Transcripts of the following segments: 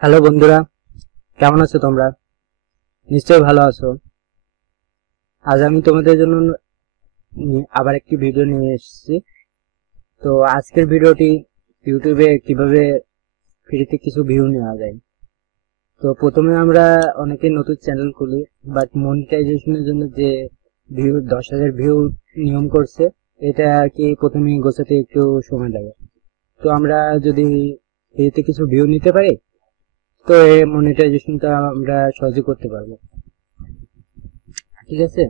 Hello বন্ধুরা, কেমন আছো তোমরা? নিশ্চয়ই ভালো আছো। আজ আমি তোমাদের জন্য আবার একটি ভিডিও নিয়ে এসেছি। তো আজকের ভিডিওটি ইউটিউবে কিভাবে ফ্রিতে কিছু ভিউ নেওয়া যায়। তো প্রথমে আমরা অনেকে নতুন চ্যানেল খুলি, বাট মনিটাইজেশনের জন্য যে ভিউ 10,000 ভিউ নিয়ম করছে, এটা আর কি প্রথমে গোছাতে একটু সময় লাগে। তো আমরা যদি ফ্রিতে কিছু ভিউ নিতে পারি, তো এই মনিটাইজেশনটা আমরা সহজে করতে পারবো। ঠিক আছে,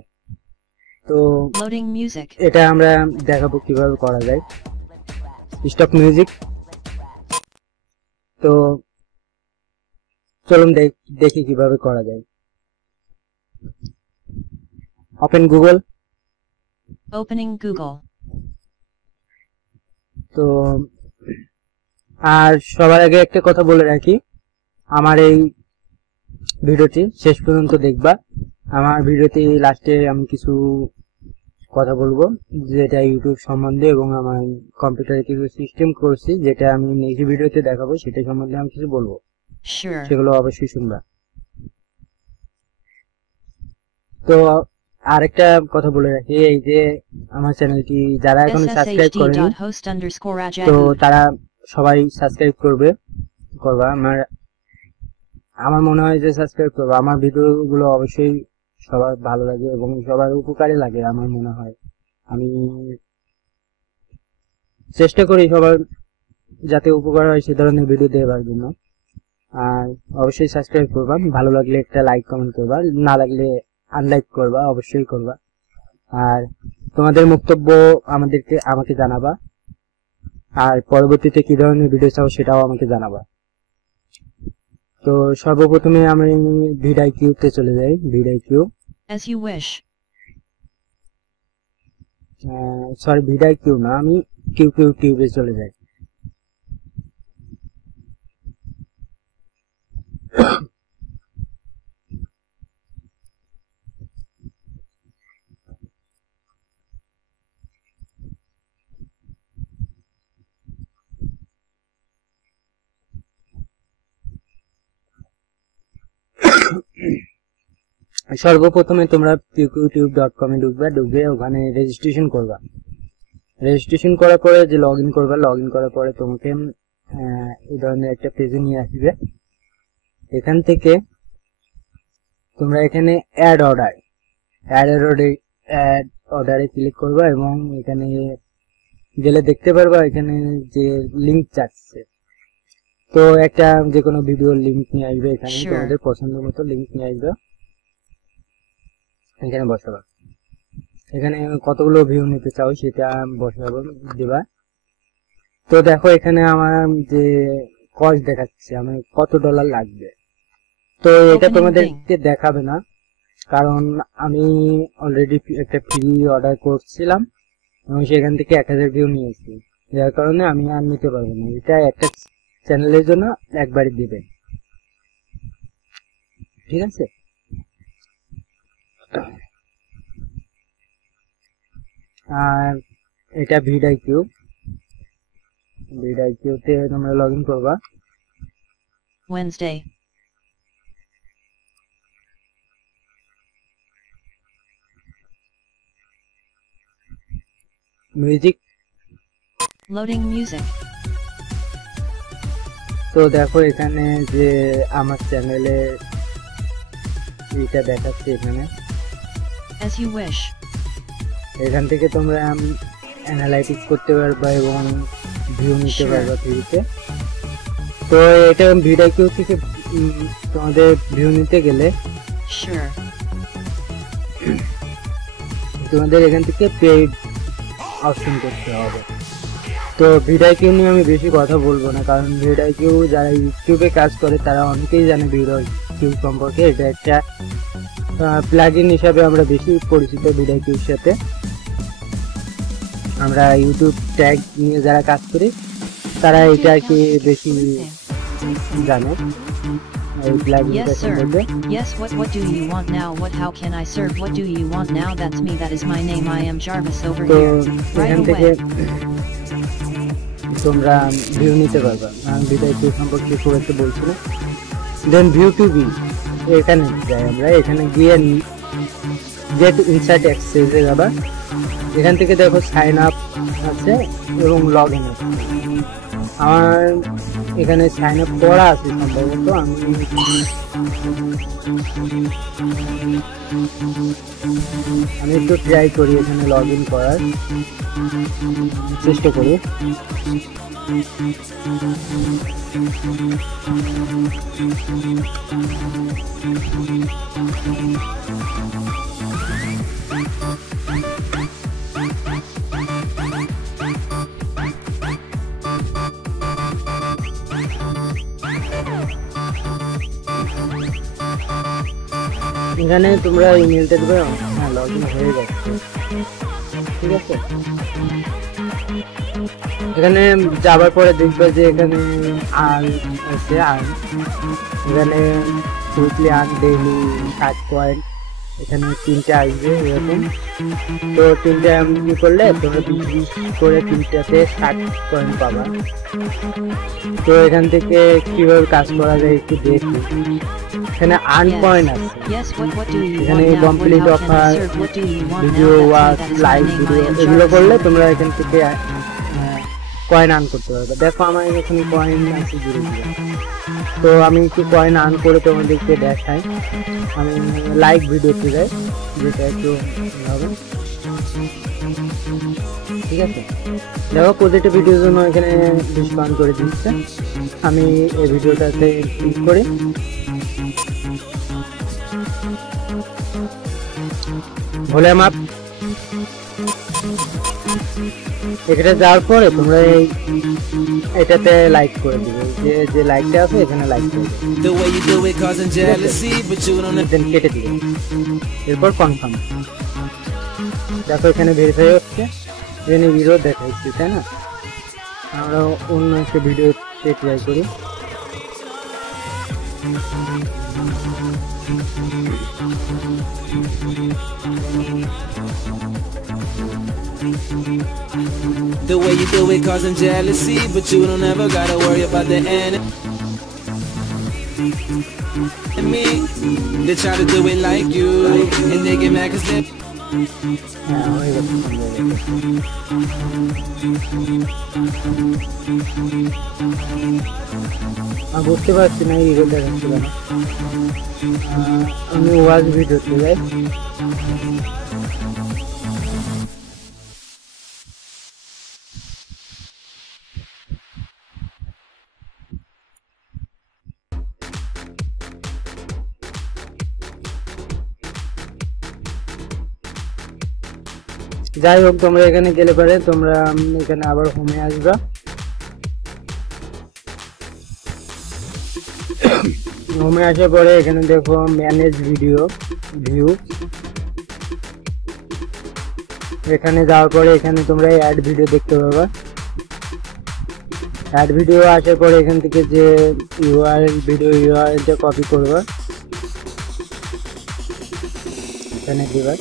তো এটা আমরা দেখাবো কিভাবে করা যায়। Stop music. তো চলুন দেখি কিভাবে করা যায়। Open Google. তো আর সবার আগে একটা কথা বলে রাখি, আমার এই ভিডিওটি শেষ পর্যন্ত দেখবা। আমার ভিডিওতে লাস্টে আমি কিছু কথা বলবো যেটা ইউটিউব সম্বন্ধে, এবং আমার কম্পিউটারে কিছু সিস্টেম করছি যেটা আমি নেক্সট ভিডিওতে দেখাবো, সেটা সম্বন্ধে আমি কিছু বলবো। সেগুলো অবশ্যই শুনবা। তো আরেকটা কথা বলে রাখি, এই যে আমার চ্যানেলটি যারা এখনো সাবস্ক্রাইব করেনি, তো তারা সবাই সাবস্ক্রাইব করবা। আমার মনে হয় যে সাবস্ক্রাইব করবা। আমার ভিডিওগুলো অবশ্যই সবার ভালো লাগে এবং সবার উপকারে লাগে আমার মনে হয়। আমি চেষ্টা করি সবার যাতে উপকার হয় সে ধরনের ভিডিও দেওয়ার জন্য। আর অবশ্যই সাবস্ক্রাইব করবা, ভালো লাগলে একটা লাইক কমেন্ট করবা, না লাগলে আনলাইক করবা, অবশ্যই করবা। আর তোমাদের বক্তব্য আমাকে জানাবা, আর পরবর্তীতে কি ধরনের ভিডিও চাও সেটাও আমাকে জানাবা। তো সর্বপ্রথমে আমি ভিডিআইকিউ তে চলে যাই। ভিডিআইকিউ, সরি ভিডিআইকিউ না, আমি কিউকিউটিউবে চলে যাই। সর্বপ্রথমে তোমরা qqtube.com এ ঢুকবে, ওখানে রেজিস্ট্রেশন করবা। রেজিস্ট্রেশন করার পরে যে লগ ইন করবা, লগ ইন করার পরে তোমাকে এই ধরনের একটা পেজে নিয়ে আসবে। এখান থেকে তোমরা এখানে অ্যাড অর্ডারে ক্লিক করবা, এবং এখানে গেলে দেখতে পারবা এখানে যে লিঙ্ক চাচ্ছে। তো একটা যে কোনো ভিডিওর লিঙ্ক নিয়ে আসবে, এখানে তোমাদের পছন্দ মতো লিঙ্ক নিয়ে আসবে, এখানে বসাবা। এখানে কতগুলো ভিউ নিতে চাও সেটা বসাবো, দিবা। তো দেখো এখানে আমার যে কস্ট দেখাচ্ছে আমার কত ডলার লাগবে। তো এটা তোমাদেরকে দেখাবে না, কারণ আমি অলরেডি একটা ফ্রি অর্ডার করছিলাম এবং সেখান থেকে 1000 ভিউ নিয়েছি, যার কারণে আমি আর নিতে পারবো না। এটা একটা চ্যানেলের জন্য একবারই দিবে, ঠিক আছে? আর এটা ভিডিআইকিউ তে তোমরা লগ ইন করবা। Wednesday. Music, Loading music. তো দেখো এখানে যে আমার চ্যানেলে এটা দেখাচ্ছে, এখানে As you wish. এখান থেকে তোমরা অ্যানালাইটিক্স করতে পারবা এবং ভিউ নিতে পারবা ফ্রিতে। তো এটা ভিডিআইকিউ থেকে তোমাদের ভিউ নিতে গেলে তোমাদের এখান থেকে পেইড অপশন করতে হবে। তো ভিডিআইকিউ নিয়ে আমি বেশি কথা বলবো না, কারণ ভিডিআইকিউ যারা ইউটিউবে কাজ করে তারা অনেকেই জানে ভিডিআইকিউ সম্পর্কে। এটা একটা প্লাগইন হিসাবে আমরা বেশি পরিচিত ভিডিআইকিউর সাথে। আমরা ইউটিউব ট্যাগ নিয়ে যারা কাজ করি তারা এটা আর কি বেশি জানে এই প্লাগইনটা সম্পর্কে। Yes, what do you want now? How can I serve? What do you want now? That's me, that is my name. I am Jarvis over here. Right away. তোমরা ভিউ নিতে পারবা। আমি ভিডিআইকিউ সম্পর্কে খুব একটা বলছি না, দেন ভিউ টু বি এখানে যাই আমরা, এখানে গিয়ে গেট ইনসাইট অ্যাক্সেসে যাবা। এখান থেকে দেখো সাইন আপ আছে এবং লগ ইন আছে। আমার এখানে সাইন আপ করা আছে সম্ভবত, আমি একটু ট্রাই করি এখানে লগ ইন করার চেষ্টা করি। এখানে তোমরা ইমেলটা দেবে। হ্যাঁ, লগ ইন হয়ে যাচ্ছে, ঠিক আছে। এখানে যাবার পরে দেখবে যে এখানে আর আছে, আর এখানে উইকলি আর ডেইলি 60 পয়েন্ট, এখানে 3টে আসবে এরকম। তো 3টে এমনি করলে তোমরা 20 করে 3টাতে 60 পয়েন্ট পাবা। তো এখান থেকে কিভাবে কাজ করা যায় একটু দেখি। এখানে আর্ন পয়েন্ট আছে, এখানে complete offer, video watch, live video, এগুলো করলে তোমরা এখান থেকে কয়েন আর্ন করতে পারবে। দেখো আমার এখানে কয়েন আছে 0। তো আমি একটু কয়েন আর্ন করে তোমাদেরকে দেখাই। আমি লাইভ ভিডিওতে যাই, যেটা একটু হবে, ঠিক আছে। দেখো প্রতিটা ভিডিওর জন্য এখানে ডিসকাউন্ট করে দিচ্ছে। আমি এই ভিডিওটাতে ক্লিক করি, ভলিউম আপ। এখানে যাওয়ার পরে তোমরা এটাতে লাইক করে দিবে, যে লাইকটা আছে এখানে লাইক করে দেন কেটে দিবে। এরপর কনফার্ম। দেখো এখানে ভেরিফাই হচ্ছে, এখানে ভিডিও দেখাচ্ছি, তাই না। আমরা অন্য একটা ভিডিওতে ট্রাই করি। The way you do it causing jealousy, but you don't ever gotta worry about the enemy. They try to do it like you, and they get mad 'cause they বুঝতে পারছি না এই ভিডিওটা দেখাচ্ছিল না। আমি ওয়াচ ভিডিওতে যাই। যাই হোক, তোমরা এখানে গেলে পরে তোমরা এখানে আবার হোমে আসবা। হোমে আসার পরে এখানে দেখো ম্যানেজ ভিডিও ভিউ। এখানে যাওয়ার পরে এখানে তোমরা অ্যাড ভিডিও দেখতে পাবা। অ্যাড ভিডিও আসার পরে এখান থেকে যে ইউআরএল ভিডিও ইউআরএলটা কপি করবা, এখানে দিবা।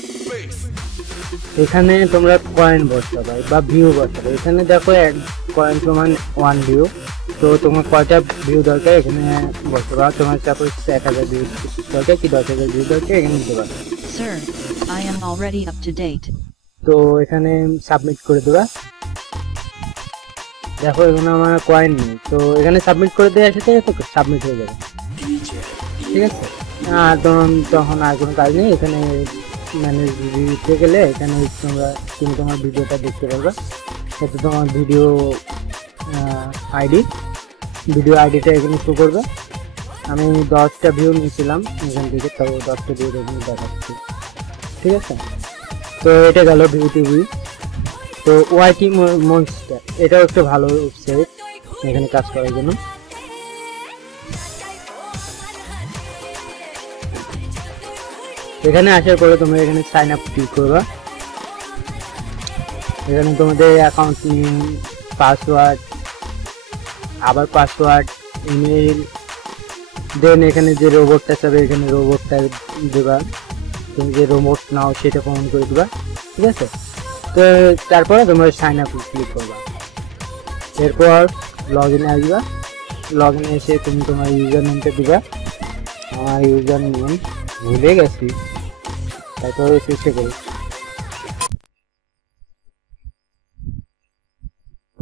এখানে তোমরা কয়েন বসাবে বা ভিউ বসাবে। এখানে দেখো কয়েন সমান 1 ভিউ। তো তোমার কয়টা ভিউ দরকার এখানে বসাবে। তোমার সাপোজ 1000 ভিউ দরকার কি 10,000 ভিউ দরকার, এখানে দেবা। Sir, I am already up to date. তো এখানে সাবমিট করে দেবা। দেখো এখানে আমার কয়েন নেই, তো এখানে সাবমিট করে দেওয়ার সাথে সাথে সাবমিট হয়ে যাবে, ঠিক আছে। আর তখন আর কোনো কাজ নেই। এখানে ম্যানেজ ভিডিওতে গেলে এখানে তুমি তোমার ভিডিওটা দেখতে পারবে। এতে তোমার ভিডিও আইডিটা এখানে শো করবে। আমি 10টা ভিউ নিয়েছিলাম এখান থেকে, তো 10টা ভিউ এখানে দেখাচ্ছি, ঠিক আছে। তো এটা গেল ভিউ টিভি। তো ওয়াইটি মনস্টার এটাও একটা ভালো ওয়েবসাইট এখানে কাজ করার জন্য। এখানে আসার পরে তোমরা এখানে সাইন আপ ক্লিক করবা। এখানে তোমাদের অ্যাকাউন্ট নেম, পাসওয়ার্ড, আবার পাসওয়ার্ড, ইমেল, দেন এখানে যে রোবটটা চাবে এখানে রোবটটা দেবা। তুমি যে রোবট নাও সেটা কমেন্ট করে দেবা, ঠিক আছে। তো তারপরে তোমরা সাইন আপ ক্লিক করবা। এরপর লগ ইনে আসবা। লগ ইনে এসে তুমি তোমার ইউজার নেমটা দিবা। আমার ইউজার নেম ভুলে গেছি, তারপরে চেষ্টা করি।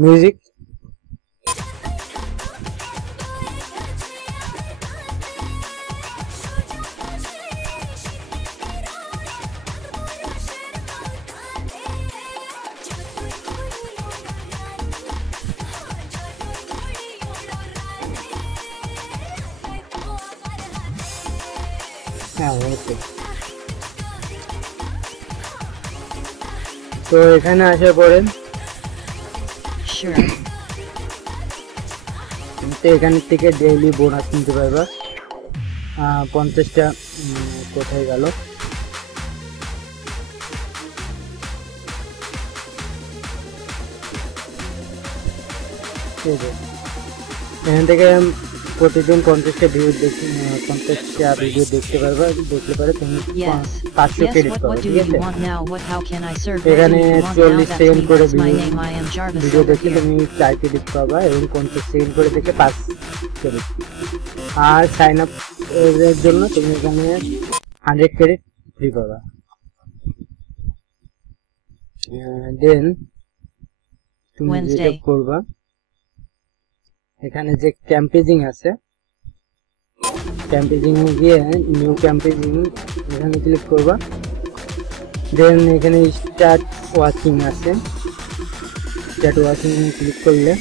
মিউজিক, হ্যাঁ ওকে। তো এখানে আসার পরে Sure. তো এখান থেকে ডেইলি বোনাস নিতে পারবা 50টা। কোথায় গেল? এখান থেকে প্রতিদিন 50টা ভিডিও দেখতে পারবা, দেখলে পরে তুমি Yes. 500 Yes, ক্রেডিট what পাবে, do ঠিক আছে? you want now? What, how can I serve? What do এখানে you want now? 40 That's second me, করে that's my name, I am Jarvis video over দেখে here. তুমি 4 ক্রেডিট পাবা এবং 50 second করে দেখে 5 ক্রেডিট। আর সাইন আপ এর জন্য তুমি এখানে 100 ক্রেডিট ফ্রি পাবা। দেন তুমি যেটা Wednesday. করবা, এখানে যে ক্যাম্পেজিং আছে, ক্যাম্পেজিং এ গিয়ে নিউ ক্যাম্পেজিং এখানে ক্লিক করবা। দেন এখানে স্টার্ট ওয়াচিং আছে, স্টার্ট ওয়াচিং ক্লিক করলে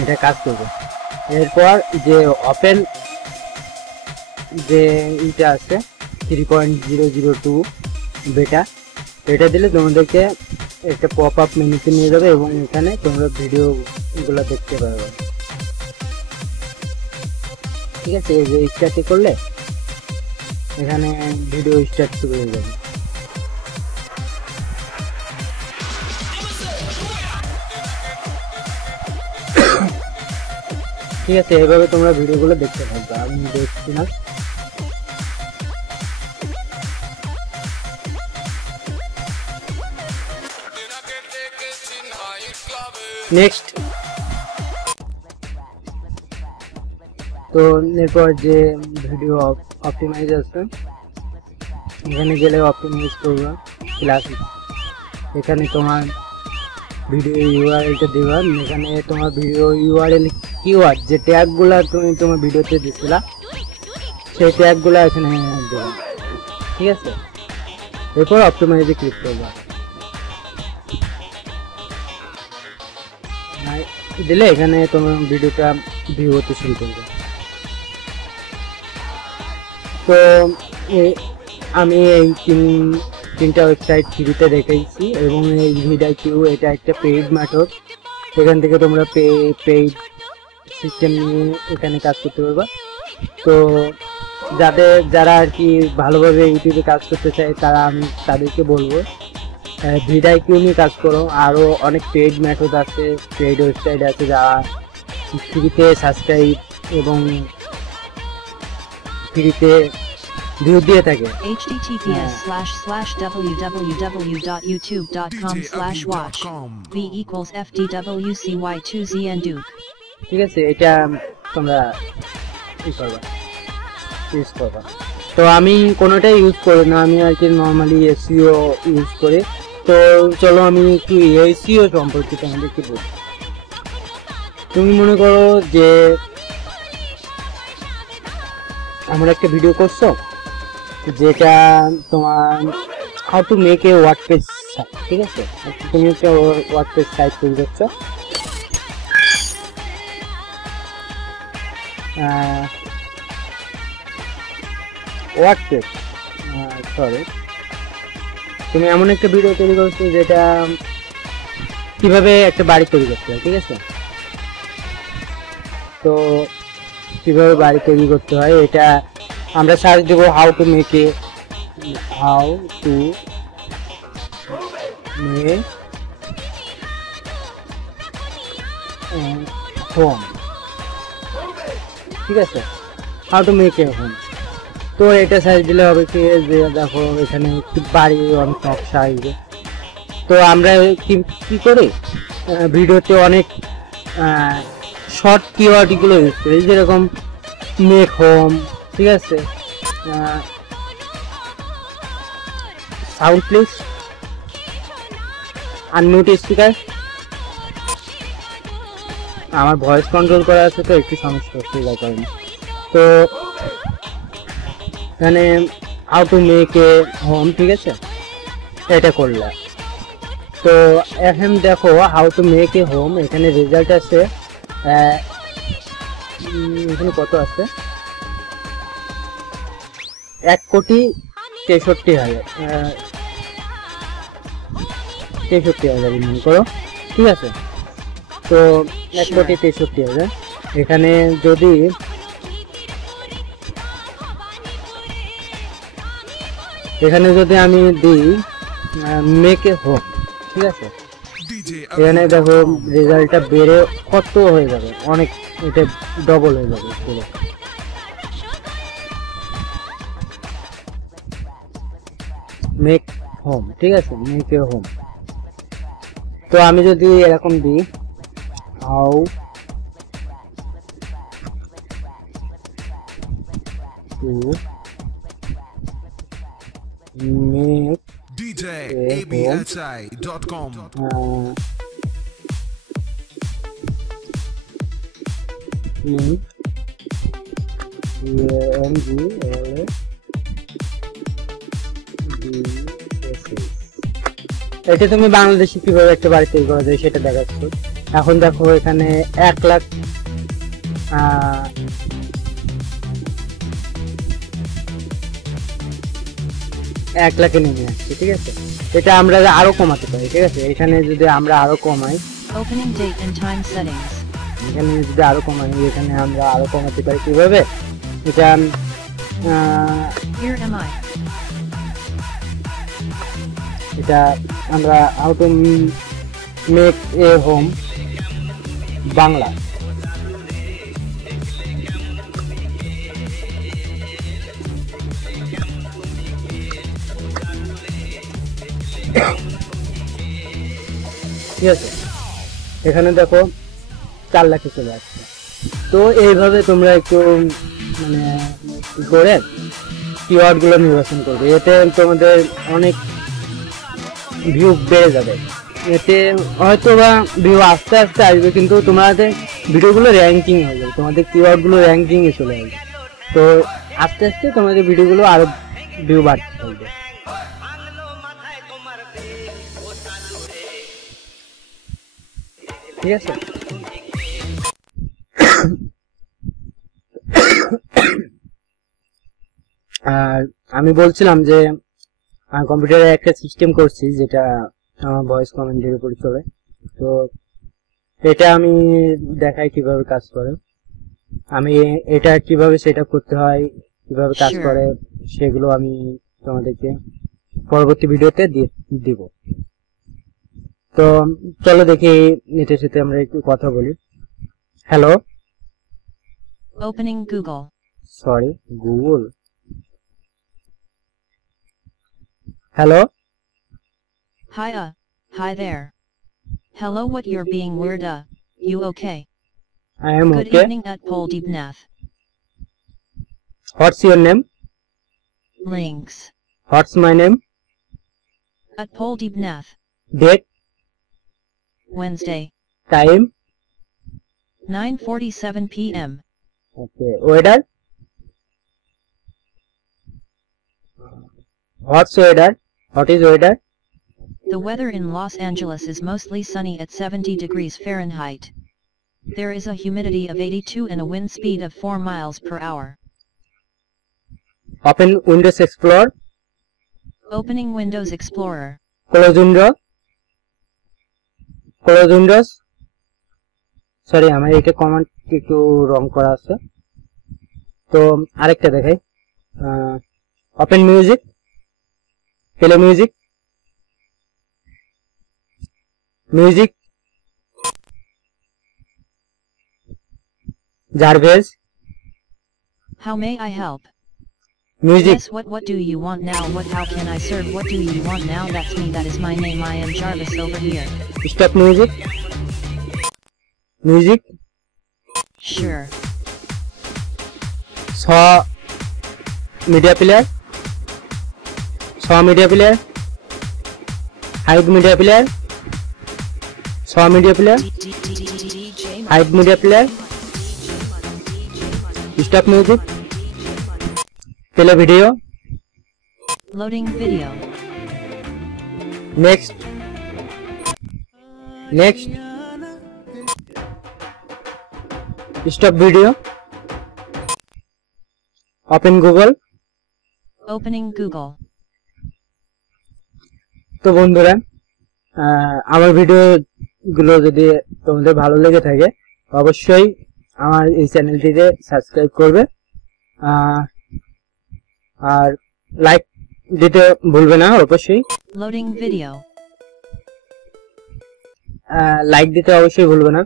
এটা কাজ করবে। এরপর যে ওপেন যে এটা আছে 3.002 বেটা, এটা দিলে তোমাদেরকে একটা পপ আপ মেনুতে নিয়ে যাবে এবং এখানে তোমরা ভিডিও গুলো দেখতে পারবে, ঠিক আছে? এই যে স্টার্ট করলে এখানে ভিডিও স্টার্ট শুরু হয়ে যাবে। ঠিক আছে, এইভাবে তোমরা ভিডিওগুলো দেখতে থাকবে। আমি দেখছি না। নেক্সট, তো এরপর যে ভিডিও অপটিমাইজ আছে এখানে গেলে অপটিমাইজ করবা, প্লাস এখানে তোমার ভিডিও ইউআরএলটা দিবা। এখানে তোমার ভিডিও ইউআরএল কিওয়ার্ড যে ট্যাগগুলো তুমি তোমার ভিডিওতে দিছিলা সেই ট্যাগগুলো এখানে দেবা, ঠিক আছে? এরপর অপটিমাইজে ক্লিক করবা, দিলে এখানে তোমার ভিডিওটা ভিউ হতে শুরু করবে। তো আমি এই তিনটা ওয়েবসাইট ফ্রিতে রেখেছি এবং এই ভিডিও এটা একটা পেইড মেথড। এখান থেকে তোমরা পেইড সিস্টেম নিয়ে এখানে কাজ করতে পারবা। তো যারা আর কি ভালোভাবে ইউটিউবে কাজ করতে চায় আমি তাদেরকে বলবো ভিডিও নিয়ে কাজ করো। আরও অনেক পেইড মেথড আছে, পেইড ওয়েবসাইট আছে যারা ফ্রিতে সাবস্ক্রাইব এবং ফ্রিতে ভিউ দিয়ে থাকে। https://www.youtube.com/watch v = FDWCY2ZN Duke. ঠিক আছে, এটা তোমরা ইউজ করবা। তো আমি কোনোটাই ইউজ করি না, আমি আর কি নর্মালি এসইও ইউজ করি। তো চলো আমি একটু এসইও সম্পর্কে তোমাদের কি বলবো। তুমি মনে করো যে আমার একটা ভিডিও করছো যেটা তোমার how to make a WordPress site, ঠিক আছে? তুমি একটা ওয়ার্ডপ্রেস সাইট তৈরি করছো, ওয়ার্ডপ্রেস সরি, তুমি এমন একটা ভিডিও তৈরি করছো যেটা কিভাবে একটা বাড়ি তৈরি করতে হয়, ঠিক আছে? তো কিভাবে বাড়ি তৈরি করতে হয় এটা আমরা সার্চ দেবো হাউ টু মেক হোম, ঠিক আছে? How to make A home. তো এটা সার্চ দিলে হবে কি যে দেখো এখানে বাড়ি অনেক নকশা আসবে। তো আমরা কি করি ভিডিওতে অনেক শর্ট কিওয়ার্ড গুলো ইউজ করি, যেরকম মেক হোম, ঠিক আছে, সাউন্ড প্লিজ, আনমিউট স্পিকার। আমার ভয়েস কন্ট্রোল করা আছে তো একটু সমস্যা হচ্ছে যার কারণে। তো এখানে how to make A home, ঠিক আছে, এটা করলে। তো এখন দেখো how to make A home, এখানে রেজাল্ট আছে, এখানে কত আছে, 1,63,000 মনে করো, ঠিক আছে। তো 1,63,000 এখানে যদি আমি দিই মেক এ হোম, ঠিক আছে, এখানে দেখো রেজাল্টটা বেড়ে কত হয়ে যাবে, অনেক, এটা ডবল হয়ে যাবে পুরো। মেক হোম, ঠিক আছে, মেক এ হোম। তো আমি যদি এরকম দিই হাউ টু মেক DJABSI.com এটা তুমি বাংলাদেশে কিভাবে একটা বাড়ি তৈরি করা যায় সেটা দেখাচ্ছ। এখন দেখো এখানে 1,00,000 নেমে আসছে, ঠিক আছে। এটা আমরা আরো কমাতে পারি, ঠিক আছে। এখানে যদি আমরা আরো কমাই, Opening date and time settings. এখানে যদি আরো কমাই, এখানে আমরা আরো কমাতে পারি কিভাবে, এটা Here am I. এটা আমরা how to make A home Bangla, ঠিক আছে। এখানে দেখো 4 লাখে চলে আসছে। তো এইভাবে তোমরা একটু মানে কি করে কিওয়ার্ড গুলো নির্বাচন করবে, এতে তোমাদের অনেক ভিউ বেড়ে যাবে। এতে হয়তো বা ভিউ আস্তে আস্তে আসবে, কিন্তু তোমাদের ভিডিওগুলো র্যাঙ্কিং হয়ে যাবে, তোমাদের কিওয়ার্ড গুলো র্যাঙ্কিং এ চলে আসবে। তো আস্তে আস্তে তোমাদের ভিডিওগুলো আরো ভিউ বাড়তে থাকবে, ঠিক আছে। আর আমি বলছিলাম যে কম্পিউটারে একটা সিস্টেম করছি যেটা আমার ভয়েস কমেন্টের উপর চলে। তো এটা আমি দেখাই কিভাবে কাজ করে, আমি এটা কিভাবে সেটআপ করতে হয়, কিভাবে কাজ করে, সেগুলো আমি তোমাদেরকে পরবর্তী ভিডিওতে দিব। তো চলো দেখি এটার সাথে আমরা একটু কথা বলি। Hello, Opening Google. Sorry, Google. Hello, Hiya. Hi there. Hello, what you're being weird? You okay? I am Good okay. evening at Poldibnath. What's your name? Links. What's my name? At Poldibnath. Date, Wednesday. time, 9:47 p.m. okay. Weather, what's weather? What is weather? The weather in Los Angeles is mostly sunny at 70 degrees Fahrenheit. There is a humidity of 82 and a wind speed of 4 miles per hour. Open Windows Explorer, Opening Windows Explorer. close window, close windows. Sorry, আমার এটা command একটু রং করা আছে, তো আরেকটা দেখাই। Open music, play music, music, Jarvis, How may I help? Music, Yes, what do you want now? How can I serve? What do you want now? That's me, that is my name, I am Jarvis over here. Stop music, music, Sure. saw media player, hide media player, saw media player, hide media player, stop music, play video, Loading video. next, stop video, open Google. Opening Google. তো বন্ধুরা, আমার video গুলো যদি তোমাদের ভালো লেগে থাকে অবশ্যই আমার এই চ্যানেলটিকে সাবস্ক্রাইব করবে, আর লাইক দিতে ভুলবে না। অবশ্যই Loading video. লাইক দিতে অবশ্যই ভুলবে না।